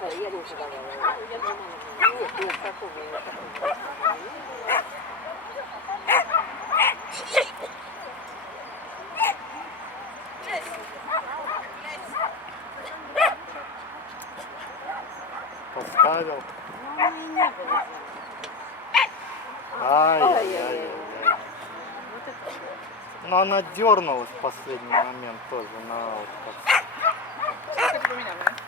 Я не задавала. Я думала, нет, такого. Поставил. Ну, и не было. Ай-яй-яй. Вот это. Но она дернулась в последний момент тоже на вот. Все que te combinaba, ¿eh?